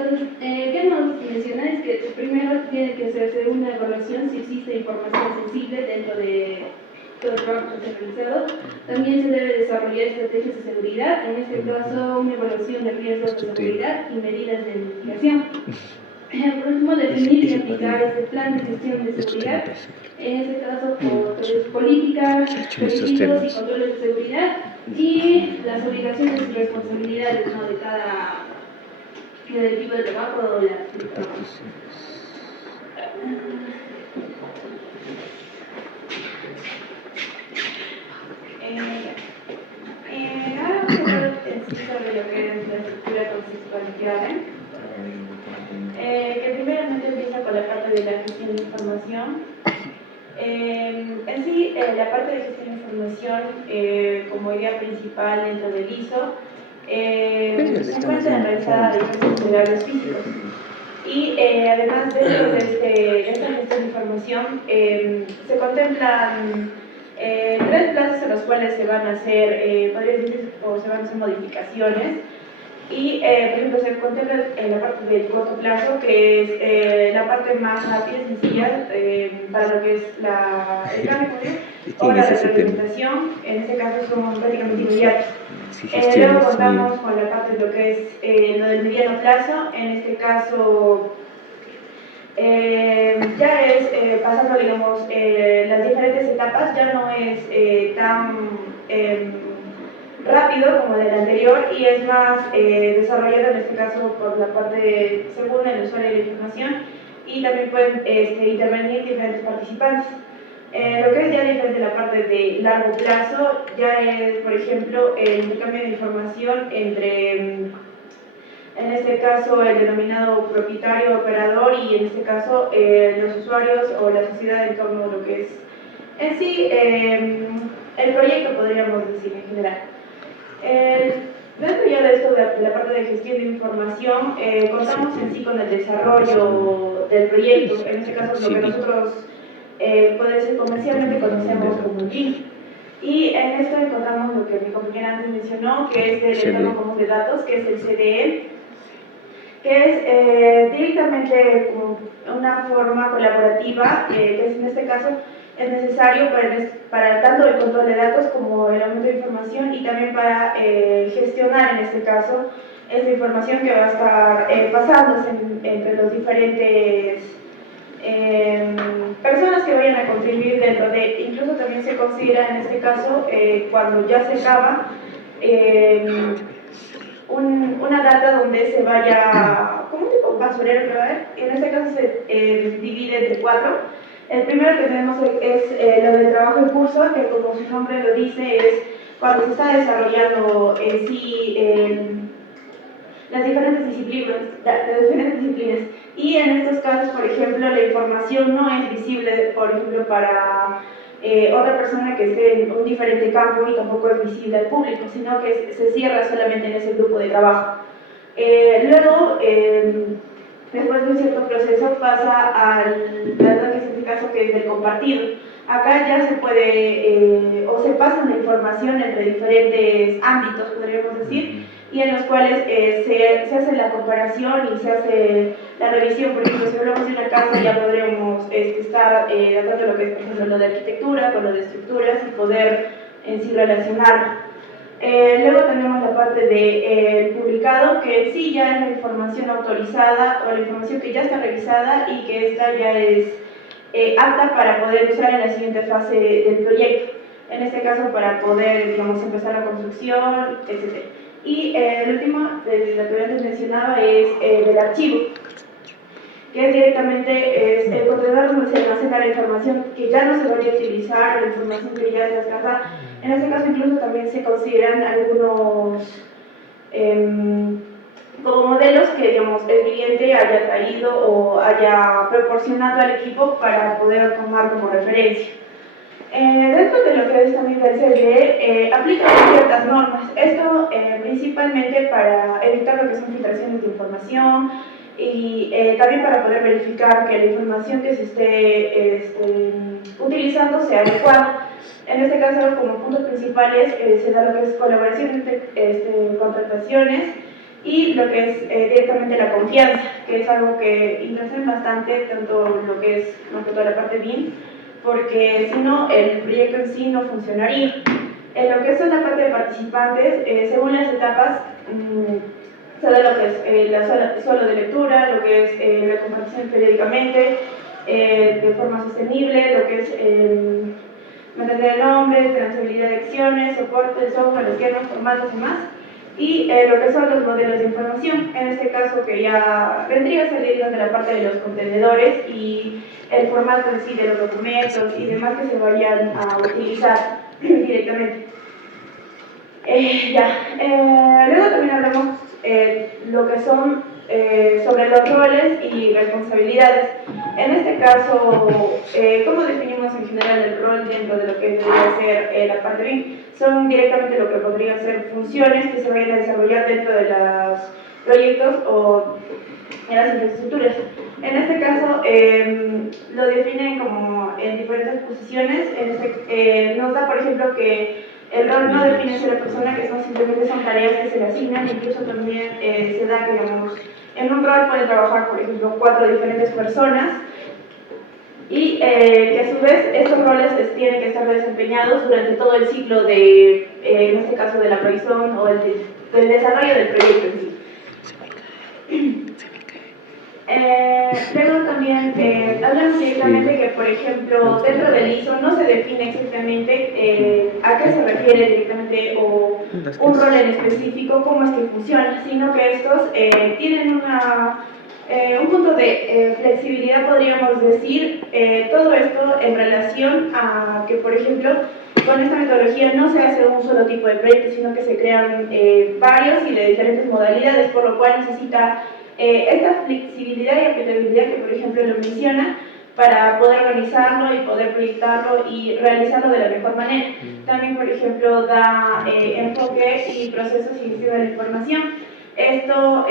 Entonces, ¿qué nos menciona? Es que primero tiene que hacerse una evaluación si existe información sensible dentro de todo el trabajo que se ha realizado. También se debe desarrollar estrategias de seguridad, en este caso una evaluación de riesgos de seguridad y medidas de mitigación. Por último, definir y aplicar este plan de gestión de seguridad, en este caso por políticas, requisitos y controles de seguridad y las obligaciones y responsabilidades, ¿no?, de cada del equipo de trabajo o la ahora vamos a hablar sobre lo que es la estructura conceptual que primeramente empieza con la parte de la gestión de información. En sí, la parte de gestión de información como idea principal dentro del ISO se encuentra enraizada de diversos pilares físicos. Y además dentro de esta gestión de información se contemplan tres plazos en los cuales se van a hacer, podría decir, o se van a hacer modificaciones. Y, por ejemplo, se contempla la parte del corto plazo, que es la parte más rápida y sencilla para lo que es el cambio o la retroalimentación. En este caso son prácticamente inmediatos. Luego contamos con la parte de lo que es lo del mediano plazo. En este caso ya es pasando, digamos, las diferentes etapas, ya no es tan rápido como del anterior y es más desarrollado en este caso por la parte según el usuario de la información y también pueden intervenir diferentes participantes. Lo que es ya diferente la parte de largo plazo ya es, por ejemplo, el intercambio de información entre, en este caso, el denominado propietario operador y en este caso los usuarios o la sociedad en torno a lo que es en sí el proyecto, podríamos decir en general. Dentro ya de esto, de la parte de gestión de información, contamos en sí con el desarrollo del proyecto, en este caso lo que nosotros puede ser comercialmente conocemos como GIN. Y en esto encontramos lo que mi compañera antes mencionó, que es el entorno común de datos, que es el CDE, que es directamente una forma colaborativa, que es en este caso es necesario para tanto el control de datos como el aumento de información y también para gestionar en este caso esta información que va a estar pasándose entre los diferentes personas que vayan a contribuir dentro de, incluso también se considera en este caso cuando ya se acaba una data donde se vaya, como un tipo basurero que va a haber, en este caso se divide entre 4. El primero que tenemos es lo del trabajo en curso, que como su nombre lo dice, es cuando se está desarrollando en sí las diferentes disciplinas. Y en estos casos, por ejemplo, la información no es visible, por ejemplo, para otra persona que esté en un diferente campo y tampoco es visible al público, sino que se cierra solamente en ese grupo de trabajo. Luego, después de un cierto proceso, pasa al que es este caso que es del compartido. Acá ya se puede, o se pasa la información entre diferentes ámbitos, podríamos decir, y en los cuales se hace la comparación y se hace la revisión. Por ejemplo, si hablamos de una casa, ya podríamos estar de acuerdo a lo que es, por ejemplo, lo de arquitectura, con lo de estructuras y poder en sí relacionarlo. Luego tenemos la parte del publicado, que en sí ya es la información autorizada o la información que ya está revisada y que esta ya es apta para poder usar en la siguiente fase del proyecto. En este caso, para poder, digamos, empezar la construcción, etc. Y el último, lo que antes mencionaba, es del archivo, que es directamente el contenedor donde se almacena la información que ya no se vaya a utilizar, la información que ya está descargada. En este caso incluso también se consideran algunos como modelos que, digamos, el cliente haya traído o haya proporcionado al equipo para poder tomar como referencia. Dentro de lo que es también del CDE, aplican ciertas normas. Esto principalmente para evitar lo que son filtraciones de información y también para poder verificar que la información que se esté utilizando sea adecuada. En este caso, como puntos principales, se da lo que es colaboración entre contrataciones y lo que es directamente la confianza, que es algo que interesa bastante, tanto lo que es más que toda la parte BIM, porque si no, el proyecto en sí no funcionaría. En lo que son la parte de participantes, según las etapas, se da lo que es la suelo de lectura, lo que es la compartición periódicamente, de forma sostenible, lo que es mantener el nombre, transferabilidad de acciones, soporte de software, esquemas, formatos y más, y lo que son los modelos de información, en este caso que ya vendría a salir de la parte de los contenedores y el formato en sí de los documentos y demás que se vayan a utilizar directamente. Luego también hablamos lo que son sobre los roles y responsabilidades. En este caso, ¿cómo definimos en general el rol dentro de lo que debería ser la parte BIM? Son directamente lo que podrían ser funciones que se vayan a desarrollar dentro de los proyectos o en las infraestructuras. En este caso, lo definen como en diferentes posiciones. Nos da, por ejemplo, que el rol no define ser la persona, que simplemente son tareas que se le asignan, incluso también se da que, digamos, en un rol pueden trabajar, por ejemplo, 4 diferentes personas y que a su vez estos roles tienen que estar desempeñados durante todo el ciclo de, en este caso, de la provisión o del desarrollo del proyecto en sí. Luego también hablamos directamente que, por ejemplo, dentro del ISO no se define exactamente a qué se refiere directamente o un rol en específico, cómo es que funciona, sino que estos tienen un punto de flexibilidad, podríamos decir, todo esto en relación a que, por ejemplo, con esta metodología no se hace un solo tipo de proyecto, sino que se crean varios y de diferentes modalidades, por lo cual necesita esta flexibilidad y aplicabilidad que, por ejemplo, lo menciona para poder organizarlo y poder proyectarlo y realizarlo de la mejor manera. También, por ejemplo, da enfoque y procesos y gestión de la información. Esto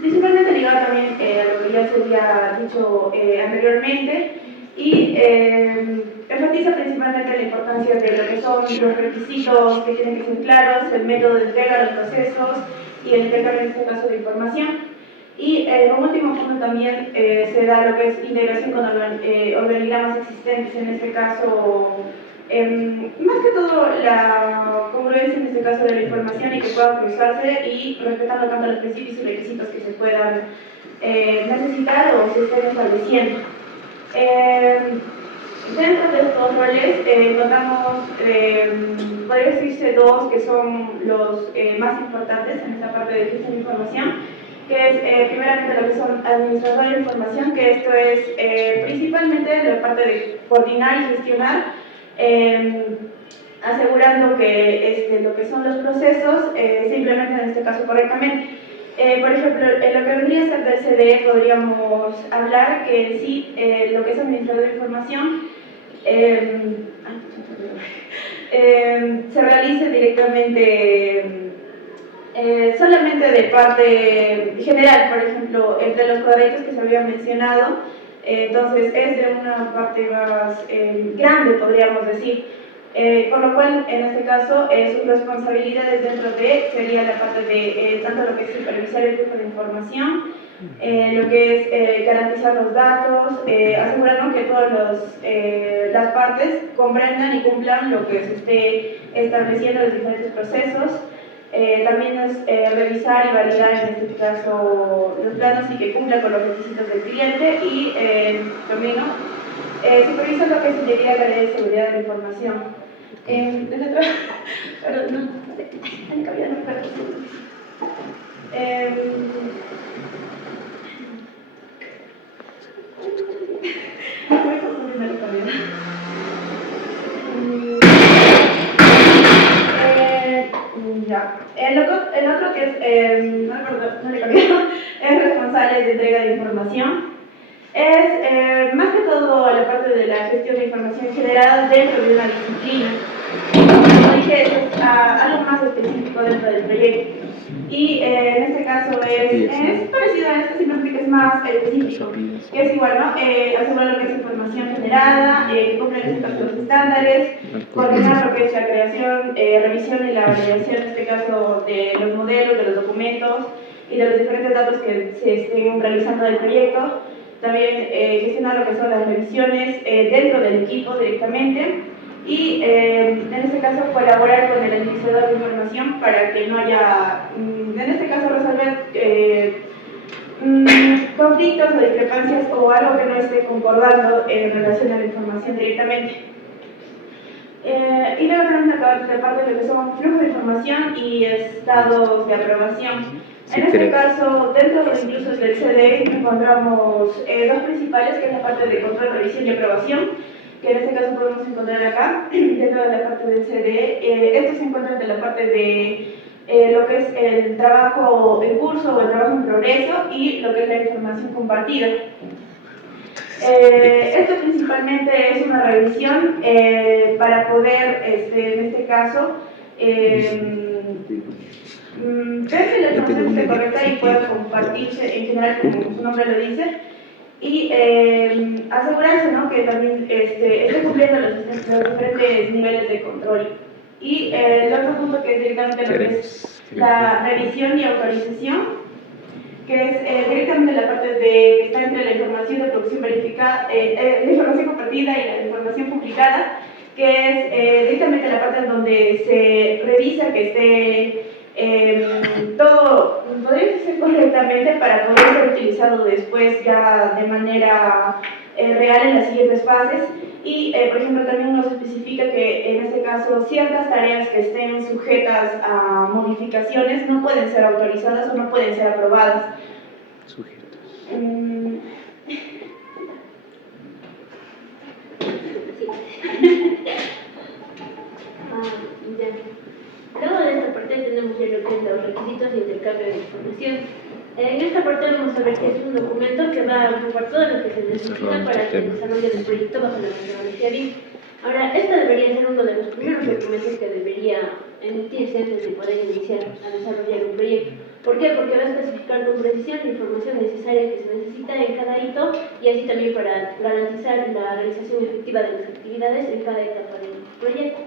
principalmente ligado también a lo que ya se había dicho anteriormente y enfatiza principalmente la importancia de lo que son los requisitos que tienen que ser claros, el método de entrega, los procesos y el intercambio en este caso de información. Y como último punto también se da lo que es integración con organigramas existentes, en este caso, más que todo la congruencia en este caso de la información y que pueda cruzarse y respetando tanto los principios y requisitos que se puedan necesitar o se estén estableciendo. Dentro de estos roles notamos, podría decirse dos que son los más importantes en esta parte de gestión de información, que es primeramente lo que son administradores de información, que esto es principalmente la parte de coordinar y gestionar, asegurando que lo que son los procesos se implementen en este caso correctamente. Por ejemplo, en lo que vendría a ser del CDE podríamos hablar que sí, lo que es administrador de información se realice directamente solamente de parte general, por ejemplo, entre los cuadritos que se habían mencionado, entonces es de una parte más grande, podríamos decir. Por lo cual, en este caso, sus responsabilidades dentro de sería la parte de tanto lo que es supervisar el flujo de información, lo que es garantizar los datos, asegurarnos que todas las partes comprendan y cumplan lo que se esté estableciendo en los diferentes procesos. También es revisar y validar en este caso los planos y que cumplan con los requisitos del cliente y también supervisar lo que es integridad, calidad y seguridad de la información. El otro que es, no le cambiaron, es responsable de entrega de información. Es más que todo la parte de la gestión de información generada dentro de una disciplina. Como dije, es algo más específico dentro del proyecto. Y en este caso es parecido a este, simplemente que es más específico, que es igual, ¿no? Asegurar lo que es información generada, cumplir en este caso los estándares, coordinar lo que es la creación, revisión y la validación, en este caso, de los modelos, de los documentos y de los diferentes datos que se estén realizando del proyecto. También gestionar lo que son las revisiones dentro del equipo directamente y en este caso colaborar con el administrador de información para que no haya, en este caso resolver conflictos o discrepancias o algo que no esté concordando en relación a la información directamente. Y luego tenemos la parte de lo que son flujos de información y estados de aprobación. En este caso, dentro incluso del CDE encontramos dos principales, que es la parte de control, revisión y aprobación, que en este caso podemos encontrar acá, dentro de la parte del CDE. Estos se encuentran de la parte de lo que es el trabajo en curso o el trabajo en progreso y lo que es la información compartida. Esto principalmente es una revisión para poder, en este caso, ver que la información esté correcta y pueda compartirse en general, como su nombre lo dice, y asegurarse, ¿no?, que también esté cumpliendo los diferentes niveles de control. Y el otro punto, que es directamente lo que es la revisión y autorización, que es directamente la parte de que está entre la información de producción verificada, la información compartida y la información publicada, que es directamente la parte donde se revisa que esté todo, podría ser correctamente para poder ser utilizado después ya de manera real en las siguientes fases. Y, por ejemplo, también nos especifica que en este caso ciertas tareas que estén sujetas a modificaciones no pueden ser autorizadas o no pueden ser aprobadas. Luego de esta parte tenemos ya lo que es los requisitos de intercambio de información. En esta parte vamos a ver que es un documento que va a agrupar todo lo que se necesita para el desarrollo del proyecto bajo la metodología BIM. Ahora, este debería ser uno de los primeros documentos que debería emitirse antes de poder iniciar a desarrollar un proyecto. ¿Por qué? Porque va a especificar con precisión la información necesaria que se necesita en cada hito y así también para garantizar la realización efectiva de las actividades en cada etapa del proyecto.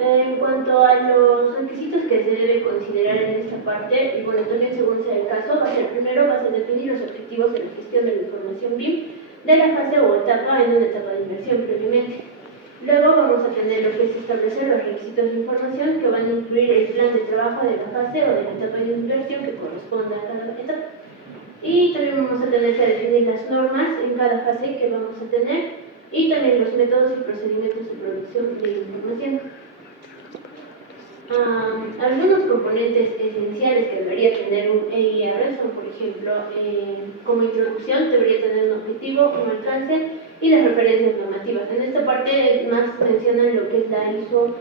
En cuanto a los requisitos que se debe considerar en esta parte, y bueno, también según sea el caso, primero vas a definir los objetivos de la gestión de la información BIM de la fase o etapa en una etapa de inversión previamente. Luego vamos a tener lo que es establecer los requisitos de información que van a incluir el plan de trabajo de la fase o de la etapa de inversión que corresponde a cada etapa. Y también vamos a tener que definir las normas en cada fase que vamos a tener y también los métodos y procedimientos de producción de información. Algunos componentes esenciales que debería tener un EIR son, por ejemplo, como introducción debería tener un objetivo, un alcance y las referencias normativas. En esta parte más mencionan lo que es la ISO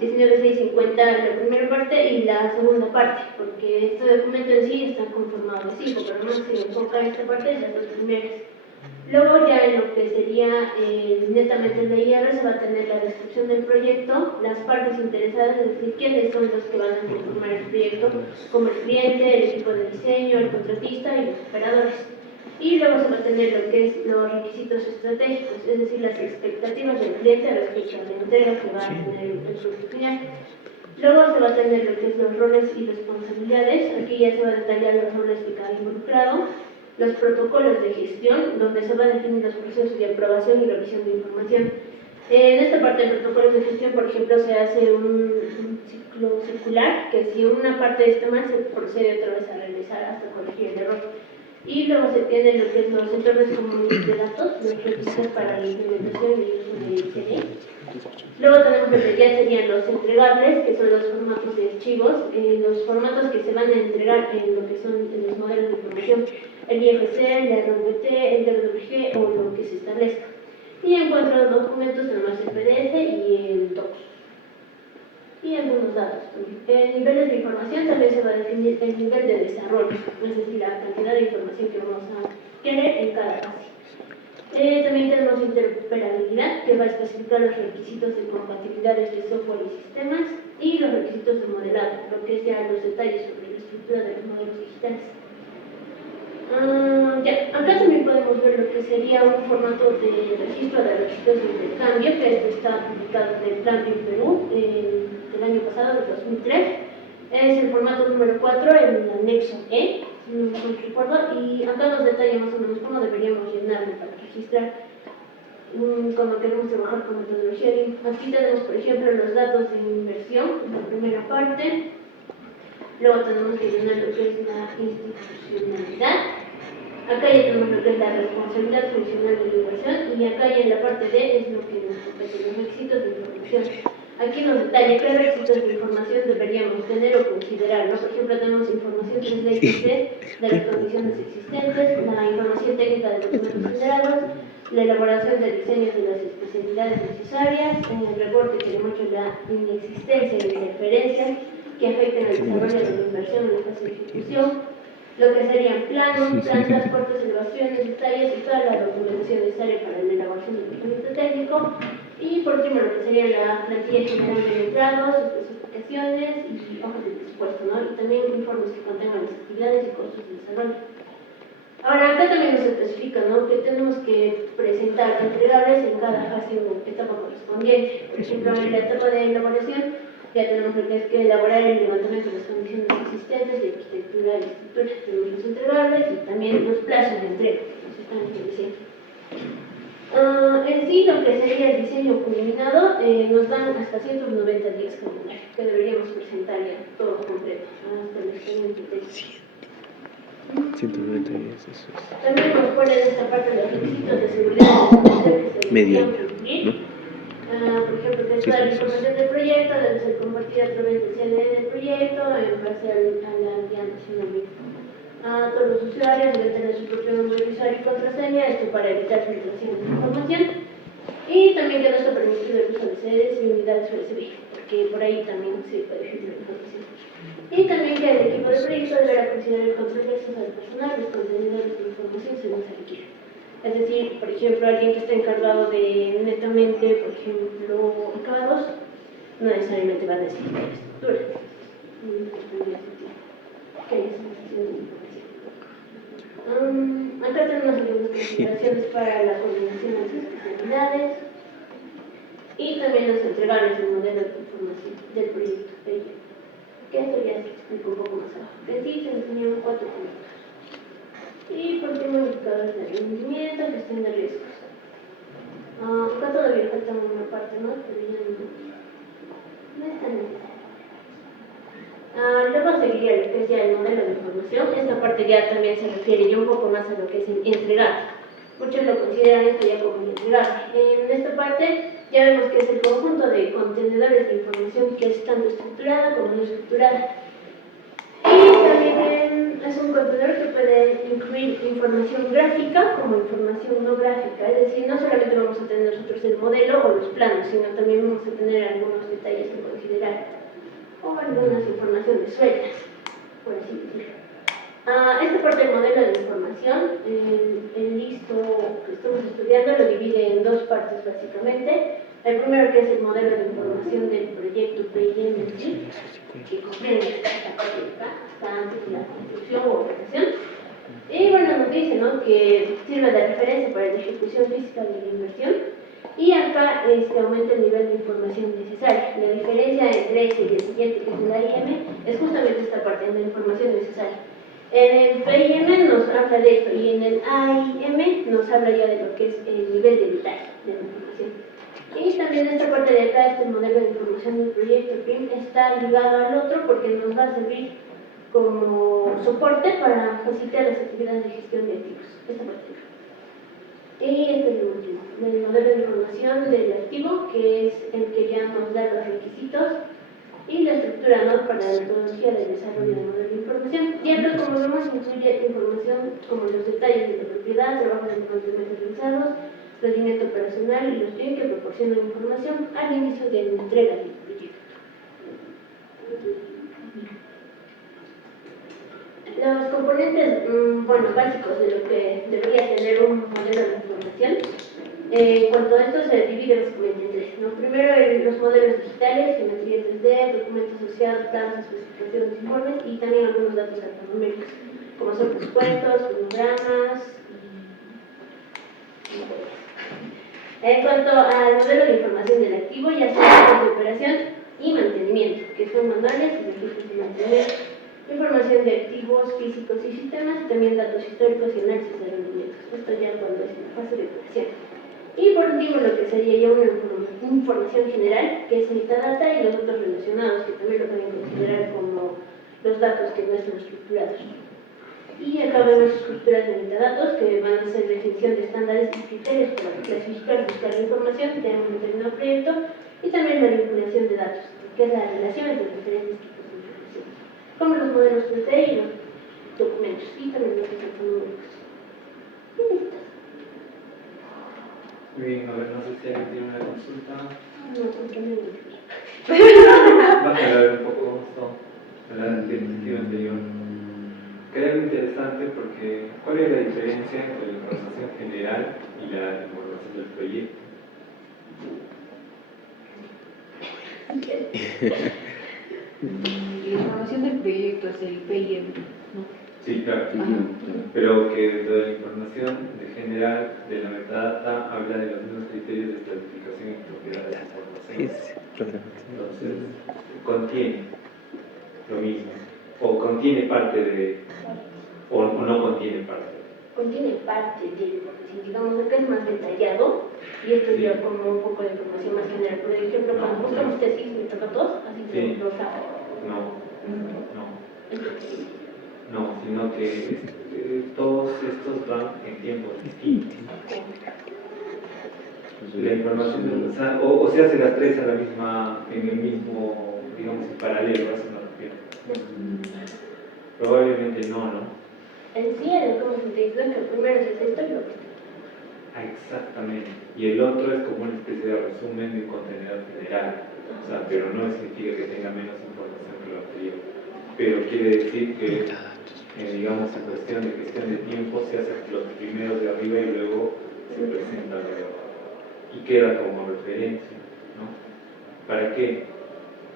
19650, la primera parte y la segunda parte, porque este documento en sí está conformado de 5, pero más se enfoca en esta parte de las dos primeras. Luego ya en lo que sería netamente el IR se va a tener la descripción del proyecto, las partes interesadas, es decir, quiénes son los que van a conformar el proyecto, como el cliente, el equipo de diseño, el contratista y los operadores. Y luego se va a tener lo que es los requisitos estratégicos, es decir, las expectativas del cliente respecto a la entrega que va a tener el producto final. Luego se va a tener lo que es los roles y responsabilidades, aquí ya se va a detallar los roles de cada involucrado, los protocolos de gestión, donde se van a definir los procesos de aprobación y revisión de información. En esta parte de protocolos de gestión, por ejemplo, se hace un ciclo circular, que si una parte está mal, se procede otra vez a revisar hasta corregir el error. Y luego se tienen lo que es los entornos comunes de datos, los requisitos para la implementación y el uso de CNI. Luego tenemos lo que ya serían los entregables, que son los formatos de archivos, los formatos que se van a entregar en lo que son en los modelos de información, el IFC, el RVT, el DWG o lo que se establezca. Y en cuanto a los documentos tenemos el PDF y el DOCS. Y algunos datos también. En niveles de información también se va a definir el nivel de desarrollo, es decir, la cantidad de información que vamos a querer en cada fase. También tenemos interoperabilidad, que va a especificar los requisitos de compatibilidad de software y sistemas. y los requisitos de modelado, lo que es ya los detalles sobre la estructura de los modelos digitales. Acá también podemos ver lo que sería un formato de registro de requisitos de intercambio, que esto está publicado en el Plan BIM Perú del año pasado, del 2003. Es el formato número 4, el anexo E, si no me recuerdo, y acá nos detalla más o menos cómo deberíamos llenarlo para registrar cuando queremos trabajar con metodología BIM. Aquí tenemos, por ejemplo, los datos de inversión, en la primera parte. Luego tenemos que llenar lo que es la institucionalidad. Acá ya tenemos lo que es la responsabilidad funcional de la inversión, y acá ya en la parte D es lo que nos compete, los requisitos de información. Aquí nos detalla qué requisitos de información deberíamos tener o considerar, ¿no? Por ejemplo, tenemos información 3D y 3D de las condiciones existentes, la información técnica de documentos generados, la elaboración de diseños de las especialidades necesarias, el reporte que demuestra la inexistencia de interferencias que afecten al desarrollo de la inversión en la fase de ejecución, lo que serían planos, plantas, cortes, elevaciones, detalles y toda la documentación necesaria para la elaboración del documento técnico. Y por último, lo que sería la plantilla general de entrados, especificaciones y hojas de presupuesto, ¿no? Y también informes que contengan las actividades y costos de desarrollo. Ahora, acá también nos especifica, ¿no?, que tenemos que presentar entregables en cada fase o etapa correspondiente. Por ejemplo, en la etapa de elaboración ya tenemos lo que es que elaborar el levantamiento de las condiciones existentes de arquitectura y estructura. Tenemos los entregables y también los plazos de entrega que nos están estableciendo. En sí, lo que sería el diseño culminado nos dan hasta 190 días calendario, que deberíamos presentar ya todo completo hasta el expediente técnico. 190 días, eso es. También nos ponen en esta parte los requisitos de seguridad que se Medio deberían año, cumplir. ¿no? Por ejemplo, que toda la información del proyecto debe ser compartida a través del CNE del proyecto en base a la Guía Nacional BIM. Todos los usuarios deben tener su propio nombre de usuario y contraseña, esto para evitar filtración de información. Y también que no está permitido el uso de sedes y unidades USB, porque por ahí también se puede filtrar información. Y también que el equipo de proyecto deberá considerar el control de acceso al personal, los contenedores de información según se requiera. Es decir, por ejemplo, alguien que está encargado de netamente, por ejemplo, acabados, no necesariamente va a necesitar estructura. Que hay esa necesidad de información. Acá tenemos algunas consideraciones para la coordinación de las especialidades y también los entregables del modelo de información del proyecto. Que eso ya se explica un poco más abajo. Que sí se enseñaron 4 puntos. Y por último, indicadores de rendimiento, gestión de riesgos. Acá todavía falta una parte, ¿no? Pero ya no es tan necesario. Luego seguiría lo que es ya el modelo de información. Esta parte ya también se refiere ya un poco más a lo que es entregable. Muchos lo consideran esto ya como entregable. En esta parte ya vemos que es el conjunto de contenedores de información que es tanto estructurada como no estructurada. Y también es un contenedor que puede incluir información gráfica como información no gráfica. Es decir, no solamente vamos a tener nosotros el modelo o los planos, sino también vamos a tener algunos detalles que considerar o algunas informaciones sueltas, por así decirlo. Esta parte del modelo de información, el listo que estamos estudiando lo divide en 2 partes básicamente. El primero, que es el modelo de información del proyecto PIM en sí, que comprende esta parte de acá, hasta antes de la construcción o operación. Y bueno, nos dice, ¿no?, que sirve de referencia para la ejecución física de la inversión. Y acá aumenta el nivel de información necesaria. La diferencia entre este y el siguiente, que es el AIM, es justamente esta parte de la información necesaria. En el PIM nos habla de esto y en el AIM nos habla ya de lo que es el nivel de detalle de la información. Y también esta parte de acá, este modelo de información del proyecto PIM, está ligado al otro porque nos va a servir como soporte para facilitar las actividades de gestión de activos. Esta parte. Y este es el último, el modelo de información del activo, que es el que ya nos da los requisitos y la estructura, ¿no?, para la metodología de desarrollo del modelo de información. Y acá, como vemos, incluye información como los detalles de la propiedad, trabajo de mantenimiento realizados, rendimiento operacional y los bien que proporcionan información al inicio de la entrega del proyecto. Los componentes, básicos de lo que debería tener un modelo de información En cuanto a esto, se divide básicamente en tres, ¿no? Primero, los modelos digitales, geometría 3D, documentos asociados, planos, especificaciones, informes y también algunos datos alfanuméricos, como son presupuestos, cronogramas y todo. En cuanto al modelo de información del activo, ya son datos de operación y mantenimiento, que son manuales y registros de mantenimiento, información de activos físicos y sistemas, y también datos históricos y análisis de rendimientos. Esto ya cuando es en la fase de operación. Y por último, lo que sería ya una información general, que es metadata y los datos relacionados, que también lo pueden considerar como los datos que no están estructurados. Y acá vemos estructuras de metadatos que van a ser definición de estándares y criterios para clasificar, buscar la información que tenemos en un determinado proyecto, y también manipulación de datos, que es la relación entre diferentes tipos de información, como los modelos 3D y los documentos, y también los datos alfanuméricos. Y listo. Muy bien, a ver, no sé si alguien tiene una consulta. No, porque no hay. Vamos a ver un poco esto, la diapositiva anterior. Que era interesante porque ¿cuál es la diferencia entre la información general y la información del proyecto? La información del proyecto es el PIM, ¿no? Sí, claro. Pero que dentro de la información de general de la metadata habla de los mismos criterios de clasificación y propiedad de la información. Entonces, contiene lo mismo. O contiene parte de, o no contiene parte. Contiene parte de la información, digamos, acá es más detallado, y esto Sí. ya como un poco de información más general. Por ejemplo, No, cuando buscamos tesis, metadatos, así Sí. que los hago. No, sino que todos estos van en tiempos distintos. La información, o se hace las tres a la misma, en el mismo, digamos, en paralelo, a eso me refiero. Probablemente no. En sí, lo que hemos entendido es que el primero es esto y lo otro. Ah, exactamente. Y el otro es como una especie de resumen de un contenedor general. O sea, pero no significa que tenga menos información que lo anterior. Pero quiere decir que, digamos, en cuestión de gestión de tiempo, se hacen los primeros de arriba y luego se presenta lo de abajo. Y queda como referencia, ¿no? ¿Para qué?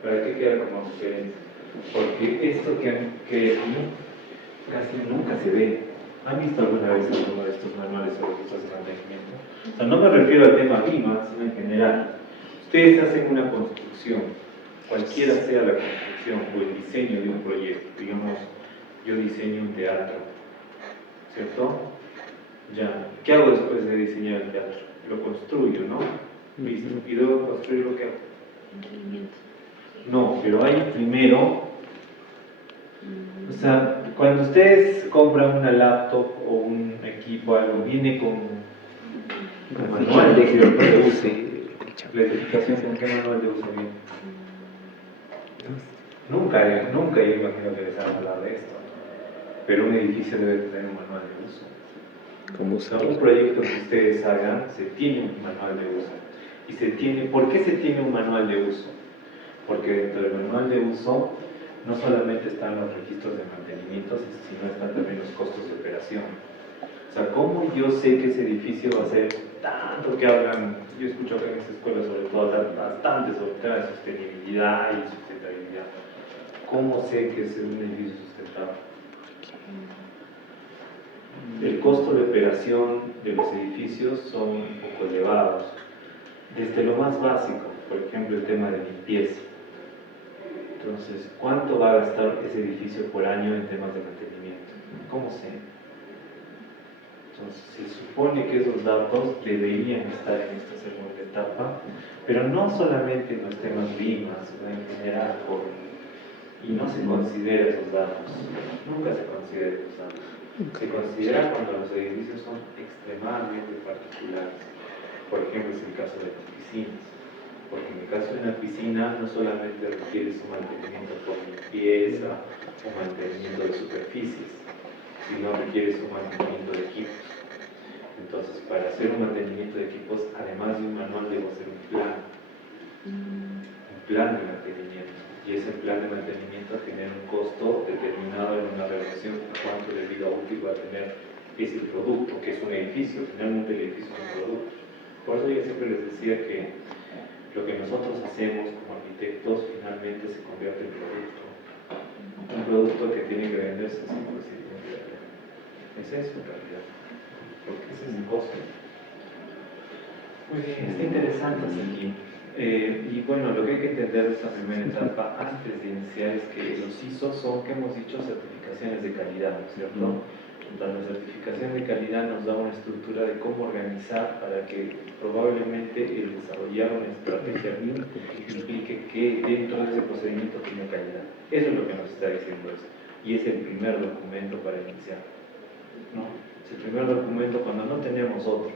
¿Para qué queda como referencia? Porque esto que aquí casi nunca se ve. ¿Han visto alguna vez alguno de estos manuales sobre registros de mantenimiento? O sea, no me refiero al tema RIMA, sino en general. Ustedes hacen una construcción, cualquiera sea la construcción o el diseño de un proyecto. Digamos, yo diseño un teatro, ¿cierto? Ya. ¿Qué hago después de diseñar el teatro? Lo construyo, ¿no? Listo. Y luego construir lo que hago. Mantenimiento. No, pero hay primero, o sea, cuando ustedes compran una laptop o un equipo, algo, viene con manual de uso. ¿La identificación con qué manual de uso viene? Nunca yo imagino que les van a hablar de esto, pero un edificio debe tener un manual de uso. ¿Cómo O sea, usarlo? un proyecto que ustedes hagan, se tiene un manual de uso. ¿Por qué se tiene un manual de uso? Porque dentro del manual de uso no solamente están los registros de mantenimiento, sino están también los costos de operación. O sea, ¿cómo yo sé que ese edificio va a ser tanto que hablan? Yo escucho acá en esta escuela sobre todo hablar bastante sobre el tema de sostenibilidad y sustentabilidad. ¿Cómo sé que es un edificio sustentable? El costo de operación de los edificios son un poco elevados. Desde lo más básico, por ejemplo, el tema de limpieza. Entonces, ¿cuánto va a gastar ese edificio por año en temas de mantenimiento? ¿Cómo sé? Entonces, se supone que esos datos deberían estar en esta segunda etapa, pero no solamente en los temas RIMA, sino en general, y no se considera esos datos, nunca se considera esos datos. Se considera cuando los edificios son extremadamente particulares. Por ejemplo, es el caso de las piscinas. Porque en el caso de una piscina no solamente requiere su mantenimiento por limpieza o mantenimiento de superficies, sino requiere su mantenimiento de equipos. Entonces, para hacer un mantenimiento de equipos, además de un manual, debo hacer un plan de mantenimiento. Y ese plan de mantenimiento tiene un costo determinado en una relación a cuánto de vida útil va a tener ese producto, que es un edificio. Finalmente el edificio es un producto. Por eso yo siempre les decía que lo que nosotros hacemos como arquitectos finalmente se convierte en producto. Un producto que tiene que venderse 100% en realidad. Es eso en realidad. Porque ese es el costo. Muy bien, está interesante hasta aquí. Y bueno, lo que hay que entender de esta primera etapa antes de iniciar es que los ISO son, que hemos dicho, certificaciones de calidad, ¿no es cierto? La certificación de calidad nos da una estructura de cómo organizar para que probablemente el desarrollar una estrategia BIM implique que dentro de ese procedimiento tenga calidad. Eso es lo que nos está diciendo eso. Y es el primer documento para iniciar, ¿no? Es el primer documento cuando no tenemos otro.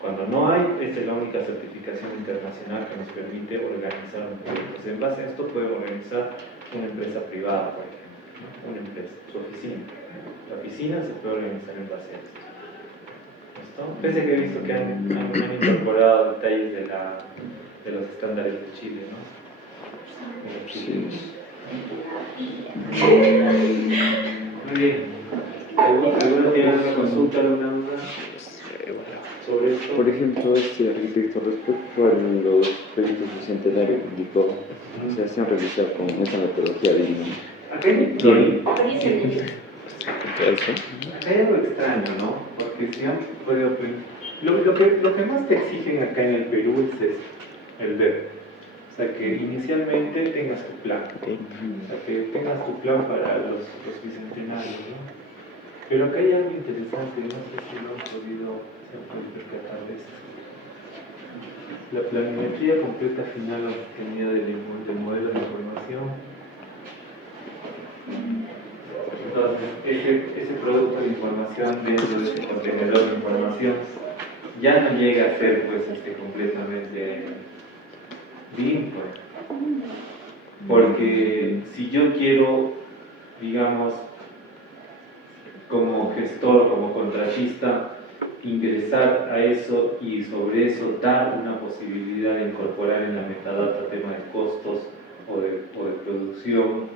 Cuando no hay, esta es la única certificación internacional que nos permite organizar un proyecto. Pues en base a esto podemos organizar una empresa privada, por ejemplo, ¿no? Una empresa, su oficina. La oficina se puede organizar en base a esto. ¿Listo? Pese que he visto que han incorporado detalles de los estándares de Chile, ¿no? Sí. Muy bien. ¿Alguna tiene alguna consulta, alguna duda sobre esto? Por ejemplo, este arquitecto, respecto a los proyectos bicentenarios que indicó, se hacen realizar con esta metodología de INE. Acá hay ¿Eso? acá hay algo extraño, ¿no? Porque si han podido... Lo que más te exigen acá en el Perú es esto, el ver. O sea, que inicialmente tengas tu plan. O sea, que tengas tu plan para los bicentenarios, ¿no? Pero acá hay algo interesante, no sé si lo han podido percatar de esto. La planimetría completa final obtenida del modelo de información. Entonces, ese producto de información dentro de ese contenedor de información ya no llega a ser pues completamente BIM, pues. Porque si yo quiero, digamos, como gestor, como contratista, ingresar a eso y sobre eso dar una posibilidad de incorporar en la metadata tema de costos o de producción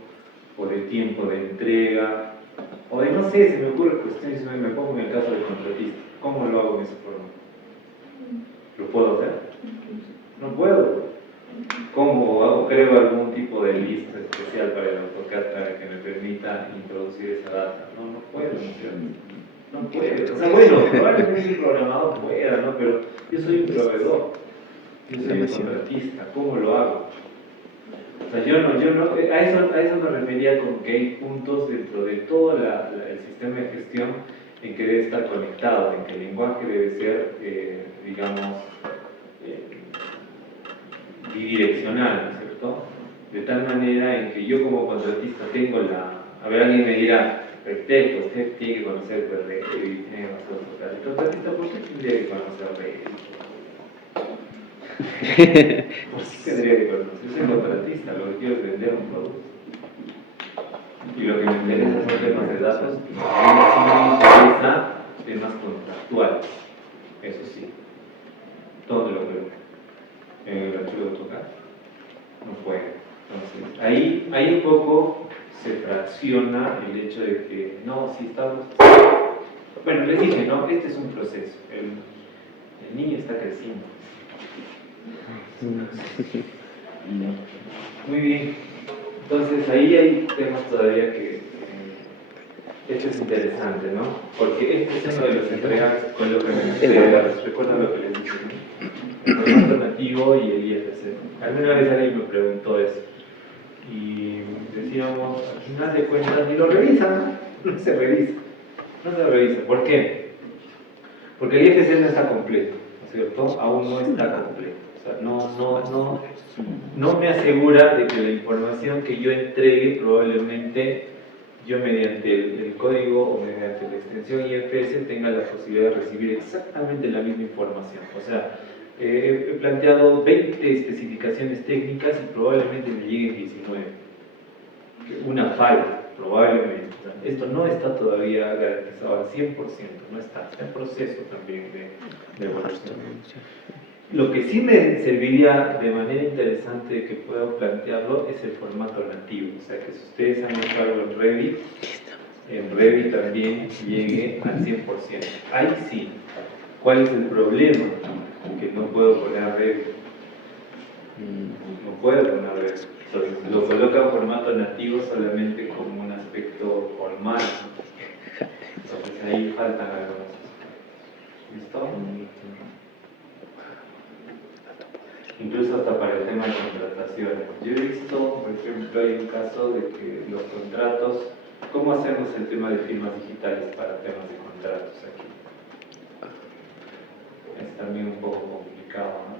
o de tiempo de entrega o de, no sé, se me ocurre cuestiones, me pongo en el caso del contratista, ¿cómo lo hago en esa forma? ¿Lo puedo hacer? No puedo. ¿Cómo hago? Creo algún tipo de lista especial para el AutoCAD para que me permita introducir esa data. No puedo, ¿no es cierto? No puedo. O sea, bueno, probablemente un programador pueda, ¿no? Pero yo soy un proveedor. Yo soy un contratista. ¿Cómo lo hago? O sea, yo no, a eso me refería con que hay puntos dentro de todo el sistema de gestión en que debe estar conectado, en que el lenguaje debe ser, digamos, bidireccional, ¿no es cierto? De tal manera en que yo como contratista tengo a ver, alguien me dirá, arquitecto, usted tiene que conocer Revit, tiene que conocer AutoCAD. El contratista, ¿por qué tendría que conocer Revit? ¿Por qué tendría que conocer? Yo soy contratista, lo que quiero es vender un producto. Y lo que me interesa son temas de datos, a mí sí me interesa temas contractuales, eso sí. ¿Dónde lo veo? En el archivo de AutoCAD. No puede. Entonces, ahí un poco se fracciona el hecho de que, no, si estamos... Bueno, les dije, no, este es un proceso. El niño está creciendo. Muy bien. Entonces, ahí hay temas todavía que... esto es interesante, ¿no? Porque este es uno de los entregables con lo que recuerdan lo que les dije, ¿no? El alternativo y el IFC. Alguna vez alguien me preguntó eso. Y decíamos, al final de cuentas, ni lo revisan, no se revisa. No se revisa. ¿Por qué? Porque el IFC no está completo, ¿no es cierto? Aún no está completo. O sea, no me asegura de que la información que yo entregue probablemente yo mediante el código o mediante la extensión IFS tenga la posibilidad de recibir exactamente la misma información. O sea, he planteado 20 especificaciones técnicas y probablemente me lleguen 19. Una falta, probablemente. Esto no está todavía garantizado al 100%, no está en proceso también de evaluación. Lo que sí me serviría de manera interesante que pueda plantearlo es el formato nativo. O sea, que si ustedes han hecho algo en Revit también llegue al 100%. Ahí sí. ¿Cuál es el problema? que no puedo poner arreglo. No puedo poner arreglo. Entonces lo coloca en formato nativo solamente como un aspecto formal, ¿no? Entonces ahí faltan algunas cosas. ¿Listo? Incluso hasta para el tema de contrataciones. Yo he visto, por ejemplo, hay un caso de que los contratos, ¿cómo hacemos el tema de firmas digitales para temas de contratos aquí? Es también un poco complicado, ¿no?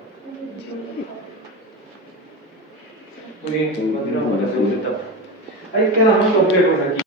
Muy bien, continuamos con la segunda etapa. Ahí quedan más complejos aquí.